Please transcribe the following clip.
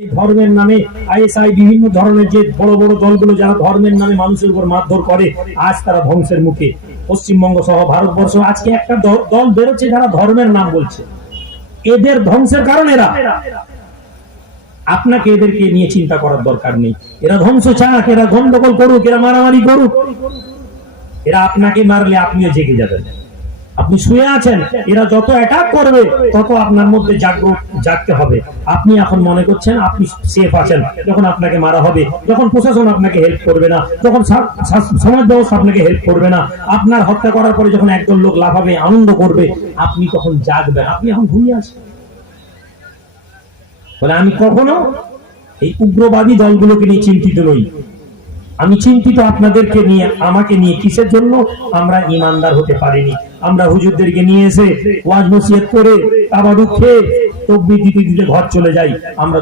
ধর্মের নামে আইএসআই বিভিন্ন ধরনের যে বড় বড় দলগুলো যারা ধর্মের নামে মানুষের উপর মারধর করে, আজ তারা ধ্বংসের মুখে। পশ্চিমবঙ্গ সহ ভারতবর্ষ আজকে একটা দল বেরোচ্ছে যারা ধর্মের নাম বলছে, এদের ধ্বংসের কারণ এরা। আপনাকে এদেরকে নিয়ে চিন্তা করার দরকার নেই। এরা ধ্বংস চাক, এরা গন্ডগোল করুক, এরা মারামারি করুক, এরা আপনাকে মারলে আপনিও জেগে যাবেন। আপনি শুয়ে আছেন, এরা যত অ্যাটাক করবে তত আপনার মধ্যে জাগতে হবে। আপনি এখন মনে করছেন আপনি সেফ আছেন, যখন আপনাকে মারা হবে, যখন প্রশাসন আপনাকে হেল্প করবে না, যখন সমাজ ব্যবস্থা আপনাকে হেল্প করবে না, আপনার হত্যা করার পরে যখন একদল লোক লাফাবে আনন্দ করবে, আপনি তখন জাগবেন। আপনি এখন ঘুমিয়ে আছেন। বলে আমি কখনো এই উগ্রবাদী দলগুলোকে নিয়ে চিন্তিত নই, আমি চিন্তিত আপনাদেরকে নিয়ে, আমাকে নিয়ে। কিসের জন্য? আমরা ইমানদার হতে পারিনি। আমরা হুজুরদেরকে নিয়ে এসে ওয়াজ নসিহত করে তাবারুক খেয়ে তকবীর দিতে দিতে ঘর চলে যাই। আমরা